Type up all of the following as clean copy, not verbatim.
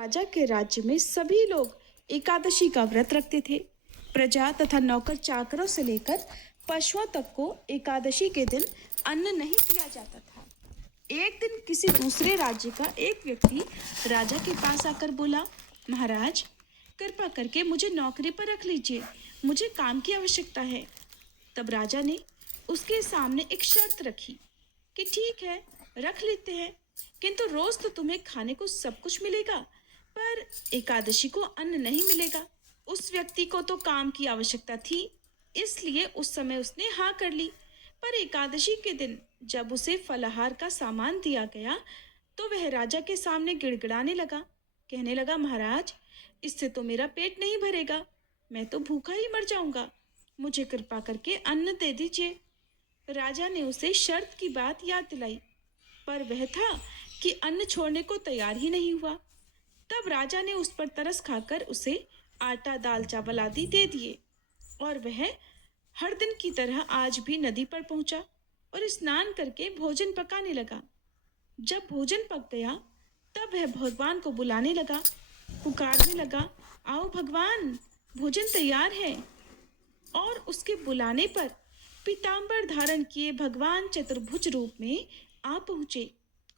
राजा के राज्य में सभी लोग एकादशी का व्रत रखते थे। प्रजा तथा नौकर चाकरों से लेकर पशुओं तक को एकादशी के दिन अन्न नहीं दिया जाता था। एक दिन किसी दूसरे राज्य का एक व्यक्ति राजा के पास आकर बोला, महाराज, कृपा करके मुझे नौकरी पर रख लीजिए, मुझे काम की आवश्यकता है। तब राजा ने उसके सामने एक शर्त रखी कि ठीक है, रख लेते हैं, किंतु रोज तो तुम्हें खाने को सब कुछ मिलेगा, पर एकादशी को अन्न नहीं मिलेगा। उस व्यक्ति को तो काम की आवश्यकता थी, इसलिए उस समय उसने हाँ कर ली। पर एकादशी के दिन जब उसे फलाहार का सामान दिया गया, तो वह राजा के सामने गिड़गिड़ाने लगा, कहने लगा, महाराज, इससे तो मेरा पेट नहीं भरेगा, मैं तो भूखा ही मर जाऊंगा, मुझे कृपा करके अन्न दे दीजिए। राजा ने उसे शर्त की बात याद दिलाई, पर वह था कि अन्न छोड़ने को तैयार ही नहीं हुआ। तब राजा ने उस पर तरस खाकर उसे आटा, दाल, चावल आदि दे दिए और वह हर दिन की तरह आज भी नदी पर पहुंचा और स्नान करके भोजन पकाने लगा। जब भोजन पक गया, तब वह भगवान को बुलाने लगा, पुकारने लगा, आओ भगवान, भोजन तैयार है। और उसके बुलाने पर पीतांबर धारण किए भगवान चतुर्भुज रूप में आ पहुंचे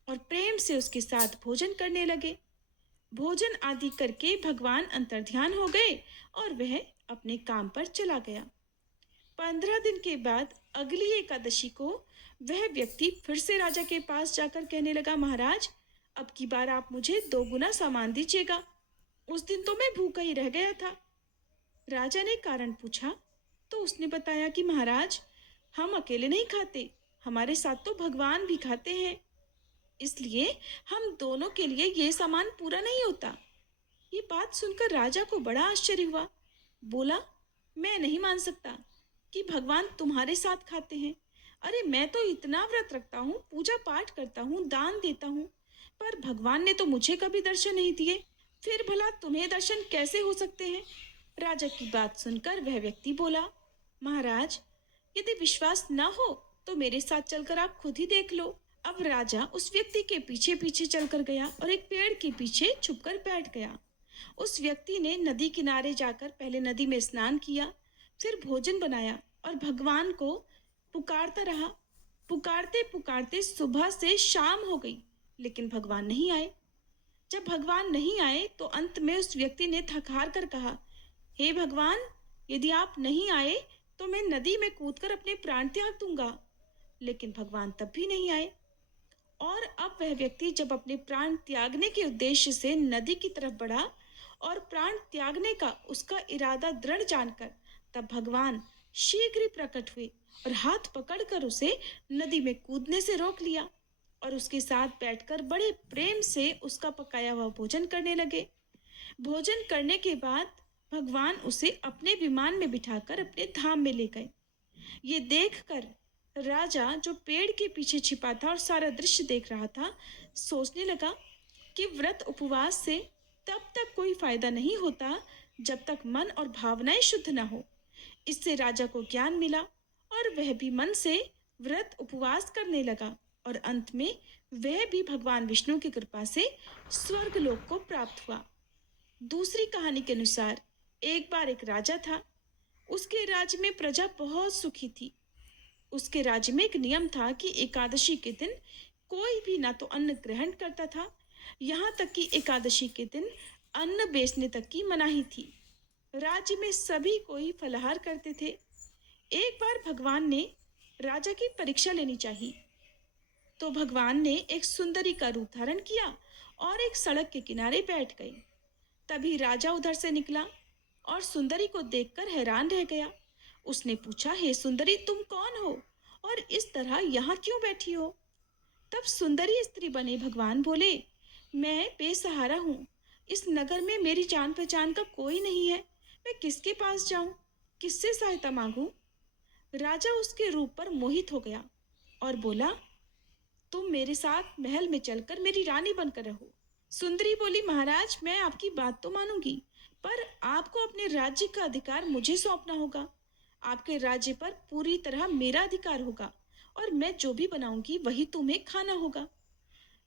और प्रेम से उसके साथ भोजन करने लगे। भोजन आदि करके भगवान अंतर्ध्यान हो गए और वह अपने काम पर चला गया। 15 दिन के बाद अगली एकादशी को वह व्यक्ति फिर से राजा के पास जाकर कहने लगा, महाराज, अब की बार आप मुझे 2 गुना सामान दीजिएगा, उस दिन तो मैं भूखा ही रह गया था। राजा ने कारण पूछा तो उसने बताया कि महाराज, हम अकेले नहीं खाते, हमारे साथ तो भगवान भी खाते हैं, इसलिए हम दोनों के लिए ये सामान पूरा नहीं होता। ये बात सुनकर राजा को बड़ा आश्चर्य हुआ। बोला, मैं नहीं मान सकता कि भगवान तुम्हारे साथ खाते हैं। अरे, मैं तो इतना व्रत रखता हूँ, पूजा पाठ करता हूँ, दान देता हूँ, पर भगवान ने तो मुझे कभी दर्शन नहीं दिए, फिर भला तुम्हें दर्शन कैसे हो सकते हैं। राजा की बात सुनकर वह व्यक्ति बोला, महाराज, यदि विश्वास न हो तो मेरे साथ चलकर आप खुद ही देख लो। अब राजा उस व्यक्ति के पीछे पीछे चलकर गया और एक पेड़ के पीछे छुपकर बैठ गया। उस व्यक्ति ने नदी किनारे जाकर पहले नदी में स्नान किया, फिर भोजन बनाया और भगवान को पुकारता रहा। पुकारते पुकारते सुबह से शाम हो गई, लेकिन भगवान नहीं आए। जब भगवान नहीं आए तो अंत में उस व्यक्ति ने थक हार कर कहा, हे भगवान, यदि आप नहीं आए तो मैं नदी में कूदकर अपने प्राण त्याग दूंगा। लेकिन भगवान तब भी नहीं आए और अब वह व्यक्ति जब अपने प्राण त्यागने के उद्देश्य से नदी की तरफ बढ़ा और प्राण त्यागने का उसका इरादा दृढ़ जानकर तब भगवान शीघ्र ही प्रकट हुए और हाथ पकड़कर उसे नदी में कूदने से रोक लिया और उसके साथ बैठकर बड़े प्रेम से उसका पकाया हुआ भोजन करने लगे। भोजन करने के बाद भगवान उसे अपने विमान में बिठाकर अपने धाम में ले गए। ये देखकर राजा, जो पेड़ के पीछे छिपा था और सारा दृश्य देख रहा था, सोचने लगा कि व्रत उपवास से तब तक कोई फायदा नहीं होता जब तक मन और भावनाएं शुद्ध न हो। इससे राजा को ज्ञान मिला और वह भी मन से व्रत उपवास करने लगा और अंत में वह भी भगवान विष्णु की कृपा से स्वर्ग लोक को प्राप्त हुआ। दूसरी कहानी के अनुसार एक बार एक राजा था। उसके राज्य में प्रजा बहुत सुखी थी। उसके राज्य में एक नियम था कि एकादशी के दिन कोई भी ना तो अन्न ग्रहण करता था, यहाँ तक कि एकादशी के दिन अन्न बेचने तक की मनाही थी। राज्य में सभी कोई फलाहार करते थे। एक बार भगवान ने राजा की परीक्षा लेनी चाहिए, तो भगवान ने एक सुंदरी का रूप धारण किया और एक सड़क के किनारे बैठ गए। तभी राजा उधर से निकला और सुंदरी को देखकर हैरान रह गया। उसने पूछा, हे सुंदरी, तुम कौन हो और इस तरह यहाँ क्यों बैठी हो। तब सुंदरी स्त्री बने भगवान बोले, मैं बेसहारा हूँ, इस नगर में मेरी जान पहचान का कोई नहीं है, मैं किसके पास जाऊं, किससे सहायता मांगूं। राजा उसके रूप पर मोहित हो गया और बोला, तुम मेरे साथ महल में चलकर मेरी रानी बनकर रहो। सुंदरी बोली, महाराज, मैं आपकी बात तो मानूंगी, पर आपको अपने राज्य का अधिकार मुझे सौंपना होगा। आपके राज्य पर पूरी तरह मेरा अधिकार होगा और मैं जो भी बनाऊंगी वही तुम्हें खाना होगा।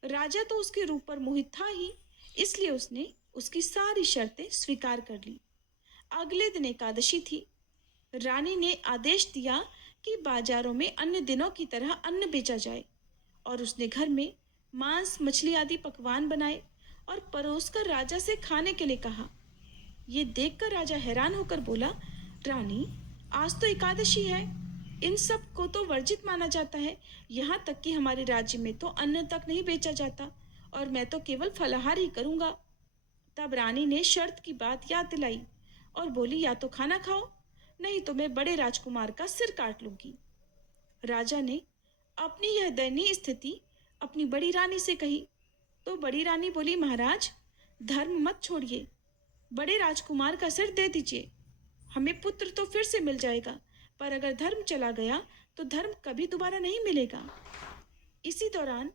राजा तो उसके रूप पर मोहित था ही, इसलिए उसने उसकी सारी शर्तें स्वीकार कर ली। अगले दिन एकादशी थी। रानी ने आदेश दिया कि बाजारों में अन्य दिनों की तरह अन्न बेचा जाए और उसने घर में मांस मछली आदि पकवान बनाए और परोसकर राजा से खाने के लिए कहा। ये देखकर राजा हैरान होकर बोला, रानी, आज तो एकादशी है, इन सब को तो वर्जित माना जाता है। यहाँ तक कि हमारे राज्य में तो अन्न तक नहीं बेचा जाता और मैं तो केवल फलाहार ही करूँगा। तब रानी ने शर्त की बात याद दिलाई और बोली, या तो खाना खाओ, नहीं तो मैं बड़े राजकुमार का सिर काट लूंगी। राजा ने अपनी यह दयनीय स्थिति अपनी बड़ी रानी से कही तो बड़ी रानी बोली, महाराज, धर्म मत छोड़िए, बड़े राजकुमार का सिर दे दीजिए। हमें पुत्र तो फिर से मिल जाएगा, पर अगर धर्म चला गया तो धर्म कभी दोबारा नहीं मिलेगा। इसी दौरान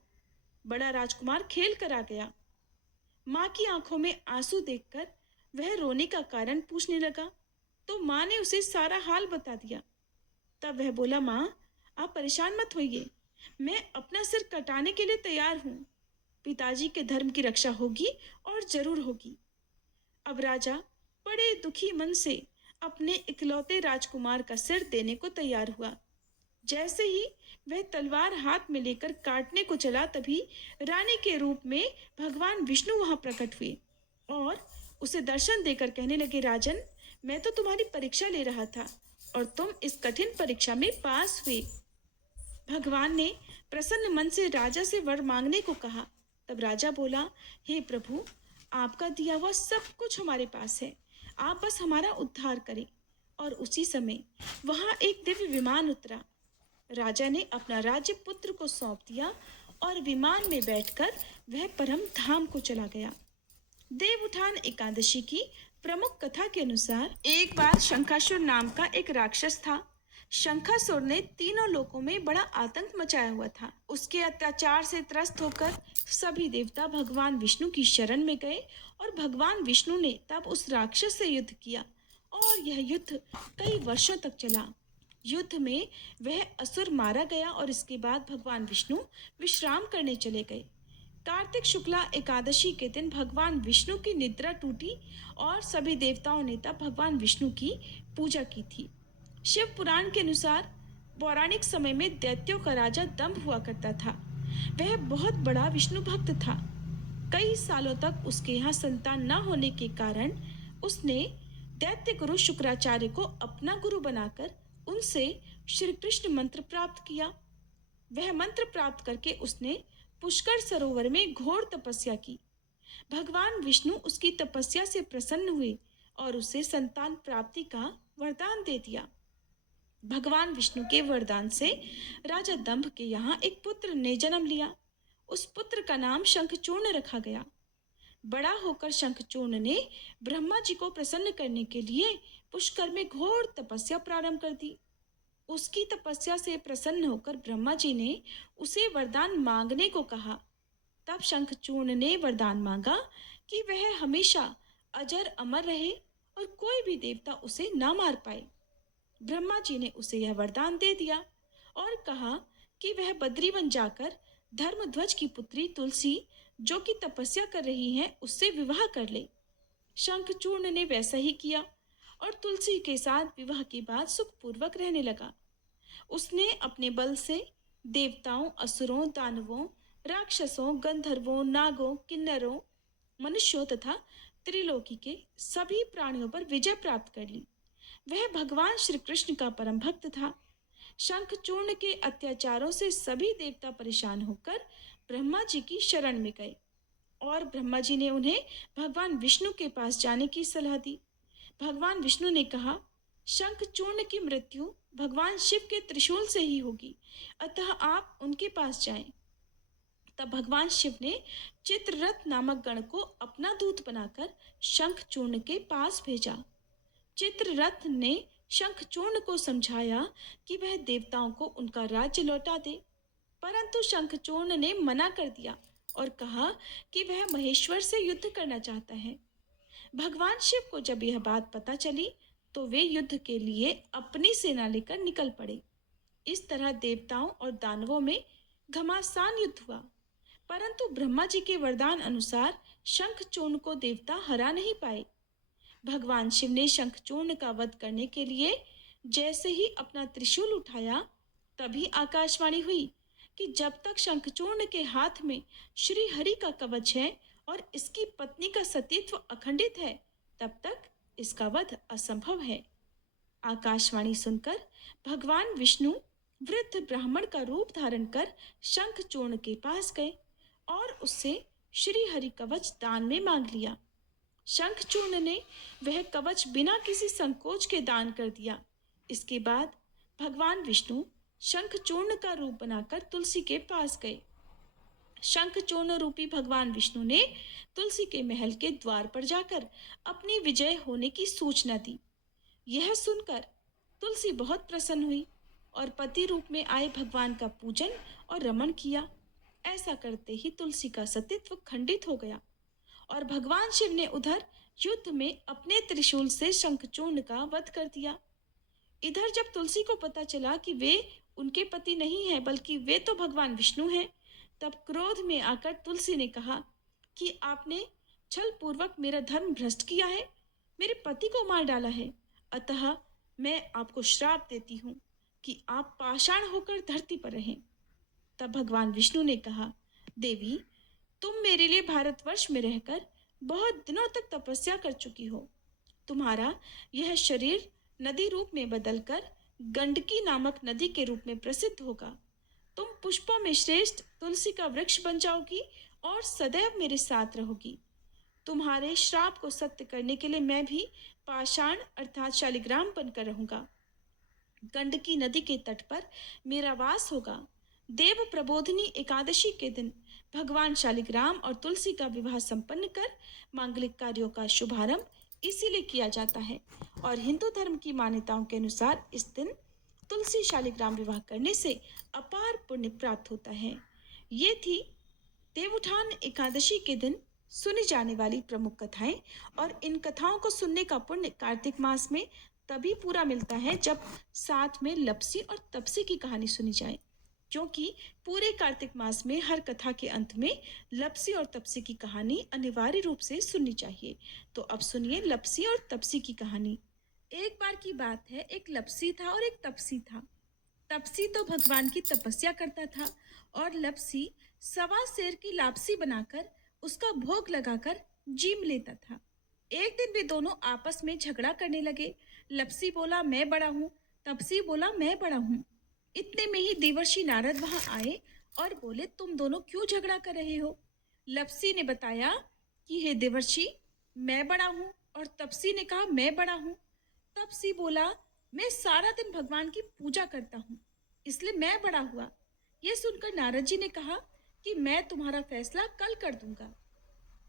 बड़ा राजकुमार खेल कर आ गया। माँ की आंखों में आंसू देखकर वह रोने का कारण पूछने लगा तो माँ ने उसे सारा हाल बता दिया। तब वह बोला, माँ, आप परेशान मत होइए, मैं अपना सिर कटाने के लिए तैयार हूँ। पिताजी के धर्म की रक्षा होगी और जरूर होगी। अब राजा बड़े दुखी मन से अपने इकलौते राजकुमार का सिर देने को तैयार हुआ। जैसे ही वह तलवार हाथ में लेकर काटने को चला, तभी रानी के रूप में भगवान विष्णु वहां प्रकट हुए और उसे दर्शन देकर कहने लगे, राजन, मैं तो तुम्हारी परीक्षा ले रहा था और तुम इस कठिन परीक्षा में पास हुए। भगवान ने प्रसन्न मन से राजा से वर मांगने को कहा। तब राजा बोला, हे प्रभु, आपका दिया हुआ सब कुछ हमारे पास है, आप बस हमारा उद्धार करें। और उसी समय वहां एक दिव्य विमान उतरा। राजा ने अपना राज्य पुत्र को सौंप दिया और विमान में बैठकर वह परम धाम को चला गया। देव उठान एकादशी की प्रमुख कथा के अनुसार एक बार शंखासुर नाम का एक राक्षस था। शंखासुर ने तीनों लोकों में बड़ा आतंक मचाया हुआ था। उसके अत्याचार से त्रस्त होकर सभी देवता भगवान विष्णु की शरण में गए और भगवान विष्णु ने तब उस राक्षस से युद्ध किया और यह युद्ध कई वर्षों तक चला। युद्ध में वह असुर मारा गया और इसके बाद भगवान विष्णु विश्राम करने चले गए। कार्तिक शुक्ला एकादशी के दिन भगवान विष्णु की निद्रा टूटी और सभी देवताओं ने तब भगवान विष्णु की पूजा की थी। शिव पुराण के अनुसार पौराणिक समय में दैत्यों का राजा दंभ हुआ करता था। वह बहुत बड़ा विष्णु भक्त था। कई सालों तक उसके यहाँ संतान न होने के कारण उसने दैत्य गुरु शुक्राचार्य को अपना गुरु बनाकर उनसे श्री कृष्ण मंत्र प्राप्त किया। वह मंत्र प्राप्त करके उसने पुष्कर सरोवर में घोर तपस्या की। भगवान विष्णु उसकी तपस्या से प्रसन्न हुए और उसे संतान प्राप्ति का वरदान दे दिया। भगवान विष्णु के वरदान से राजा दंभ के यहाँ एक पुत्र ने जन्म लिया। उस पुत्र का नाम शंखचूर्ण रखा गया। बड़ा होकर शंखचूर्ण ने ब्रह्मा जी को प्रसन्न करने के लिए पुष्कर में घोर तपस्या प्रारंभ कर दी। उसकी तपस्या से प्रसन्न होकर ब्रह्मा जी ने उसे वरदान मांगने को कहा। तब शंखचूर्ण ने वरदान मांगा कि वह हमेशा अजर अमर रहे और कोई भी देवता उसे न मार पाए। ब्रह्मा जी ने उसे यह वरदान दे दिया और कहा कि वह बद्रीवन जाकर धर्मध्वज की पुत्री तुलसी, जो कि तपस्या कर रही है, उससे विवाह कर ले। शंखचूर्ण ने वैसा ही किया और तुलसी के साथ विवाह के बाद सुखपूर्वक रहने लगा। उसने अपने बल से देवताओं, असुरों, दानवों, राक्षसों, गंधर्वों, नागों, किन्नरों, मनुष्यों तथा त्रिलोकी के सभी प्राणियों पर विजय प्राप्त कर ली। वह भगवान श्री कृष्ण का परम भक्त था। शंखचूर्ण के अत्याचारों से सभी देवता परेशान होकर ब्रह्मा जी की शरण में गए और ब्रह्मा जी ने उन्हें भगवान विष्णु के पास जाने की सलाह दी। भगवान विष्णु ने कहा, शंखचूर्ण की मृत्यु भगवान शिव के त्रिशूल से ही होगी, अतः आप उनके पास जाएं। तब भगवान शिव ने चित्ररथ नामक गण को अपना दूत बनाकर शंखचूर्ण के पास भेजा। चित्ररथ ने शंखचूर्ण को समझाया कि वह देवताओं को उनका राज्य लौटा दे, परंतु शंखचूर्ण ने मना कर दिया और कहा कि वह महेश्वर से युद्ध करना चाहता है। भगवान शिव को जब यह बात पता चली तो वे युद्ध के लिए अपनी सेना लेकर निकल पड़े। इस तरह देवताओं और दानवों में घमासान युद्ध हुआ, परंतु ब्रह्मा जी के वरदान अनुसार शंखचूर्ण को देवता हरा नहीं पाए। भगवान शिव ने शंखचूर्ण का वध करने के लिए जैसे ही अपना त्रिशूल उठाया, तभी आकाशवाणी हुई कि जब तक शंखचूर्ण के हाथ में श्री हरि का कवच है और इसकी पत्नी का सतीत्व अखंडित है, तब तक इसका वध असंभव है। आकाशवाणी सुनकर भगवान विष्णु वृद्ध ब्राह्मण का रूप धारण कर शंखचूर्ण के पास गए और उससे श्री हरि कवच दान में मांग लिया। शंखचूर्ण ने वह कवच बिना किसी संकोच के दान कर दिया। इसके बाद भगवान विष्णु शंखचूर्ण का रूप बनाकर तुलसी के पास गए। शंखचूर्ण रूपी भगवान विष्णु ने तुलसी के महल के द्वार पर जाकर अपनी विजय होने की सूचना दी। यह सुनकर तुलसी बहुत प्रसन्न हुई और पति रूप में आए भगवान का पूजन और रमण किया। ऐसा करते ही तुलसी का सतीत्व खंडित हो गया और भगवान शिव ने उधर युद्ध में अपने त्रिशूल से शंखचूर्ण का वध कर दिया। इधर जब तुलसी को पता चला कि वे उनके पति नहीं हैं बल्कि वे तो भगवान विष्णु हैं, तब क्रोध में आकर तुलसी ने कहा कि आपने छल पूर्वक मेरा धर्म भ्रष्ट किया है, मेरे पति को मार डाला है। अतः मैं आपको श्राप देती हूँ कि आप पाषाण होकर धरती पर रहें। तब भगवान विष्णु ने कहा, देवी, तुम मेरे लिए भारतवर्ष में रहकर बहुत दिनों तक तपस्या कर चुकी हो। तुम्हारा यह शरीर नदी रूप में बदलकर गंडकी नामक नदी के रूप में प्रसिद्ध होगा। तुम पुष्पों में श्रेष्ठ तुलसी का वृक्ष बन जाओगी और सदैव मेरे साथ रहोगी। तुम्हारे श्राप को सत्य करने के लिए मैं भी पाषाण अर्थात शालिग्राम बनकर रहूंगा। गंडकी नदी के तट पर मेरा वास होगा। देव प्रबोधिनी एकादशी के दिन भगवान शालिग्राम और तुलसी का विवाह संपन्न कर मांगलिक कार्यों का शुभारंभ इसीलिए किया जाता है और हिंदू धर्म की मान्यताओं के अनुसार इस दिन तुलसी शालिग्राम विवाह करने से अपार पुण्य प्राप्त होता है। ये थी देवउठान एकादशी के दिन सुनी जाने वाली प्रमुख कथाएं और इन कथाओं को सुनने का पुण्य कार्तिक मास में तभी पूरा मिलता है जब साथ में लपसी और तपसी की कहानी सुनी जाए, क्योंकि पूरे कार्तिक मास में हर कथा के अंत में लपसी और तपसी की कहानी अनिवार्य रूप से सुननी चाहिए। तो अब सुनिए लपसी और तपसी की कहानी। एक बार की बात है, एक लपसी था और एक तपसी था। तपसी तो भगवान की तपस्या करता था और लपसी सवा सेर की लापसी बनाकर उसका भोग लगाकर जीम लेता था। एक दिन वे दोनों आपस में झगड़ा करने लगे। लपसी बोला मैं बड़ा हूँ, तपसी बोला मैं बड़ा हूँ। इतने में ही देवर्षि नारद वहां आए और बोले तुम दोनों क्यों झगड़ा कर रहे हो। लपसी ने बताया कि हे देवर्षि, मैं बड़ा हूँ, और तपसी ने कहा मैं बड़ा हूँ। तपसी बोला मैं सारा दिन भगवान की पूजा करता हूँ, इसलिए मैं बड़ा हुआ। यह सुनकर नारद जी ने कहा कि मैं तुम्हारा फैसला कल कर दूंगा।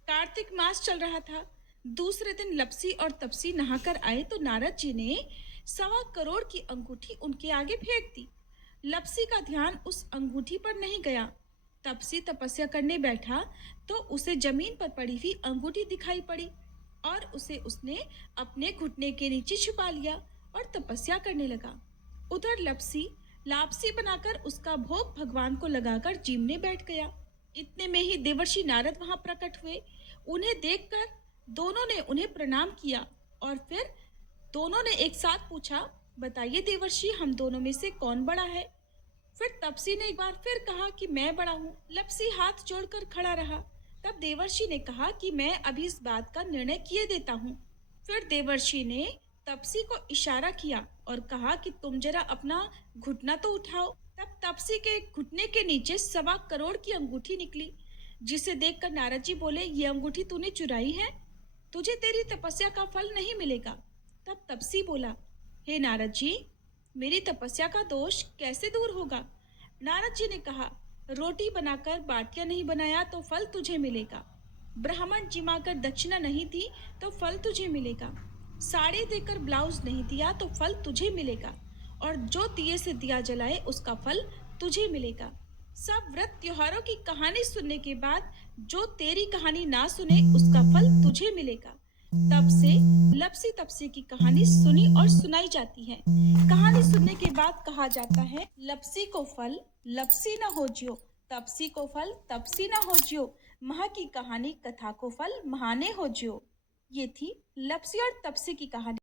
कार्तिक मास चल रहा था। दूसरे दिन लपसी और तपसी नहाकर आए तो नारद जी ने 1.25 करोड़ की अंगूठी उनके आगे फेंक दी। लपसी का ध्यान उस अंगूठी पर नहीं गया। तपसी तपस्या करने बैठा तो उसे जमीन पर पड़ी हुई अंगूठी दिखाई पड़ी और उसे उसने अपने घुटने के नीचे छुपा लिया और तपस्या करने लगा। उधर लपसी लापसी बनाकर उसका भोग भगवान को लगाकर जीमने बैठ गया। इतने में ही देवर्षि नारद वहां प्रकट हुए। उन्हें देखकर दोनों ने उन्हें प्रणाम किया और फिर दोनों ने एक साथ पूछा, बताइए देवर्षि, हम दोनों में से कौन बड़ा है। फिर तपसी ने एक बार फिर कहा कि मैं बड़ा हूँ। लपसी हाथ जोड़कर खड़ा रहा। तब देवर्षि ने कहा कि मैं अभी इस बात का निर्णय किए देता हूँ। फिर देवर्षि ने तपसी को इशारा किया और कहा कि तुम जरा अपना घुटना तो उठाओ। तब तपसी के घुटने के नीचे 1.25 करोड़ की अंगूठी निकली, जिसे देखकर नारद जी बोले, ये अंगूठी तूने चुराई है, तुझे तेरी तपस्या का फल नहीं मिलेगा। तब तपसी बोला, हे नारद जी, मेरी तपस्या का दोष कैसे दूर होगा। नारद जी ने कहा, रोटी बनाकर बाटियां नहीं बनाया तो फल तुझे मिलेगा, ब्राह्मण जिमाकर दक्षिणा नहीं दी तो फल तुझे मिलेगा, साड़ी देकर ब्लाउज नहीं दिया तो फल तुझे मिलेगा, और जो दिए से दिया जलाए उसका फल तुझे मिलेगा। सब व्रत त्योहारों की कहानी सुनने के बाद जो तेरी कहानी ना सुने उसका फल तुझे मिलेगा। तब से लपसी तपसी की कहानी सुनी और सुनाई जाती है। कहानी सुनने के बाद कहा जाता है, लपसी को फल लपसी न हो जियो, तपसी को फल तपसी न हो जियो, महा की कहानी कथा को फल महाने हो ज्यो। ये थी लपसी और तपसी की कहानी।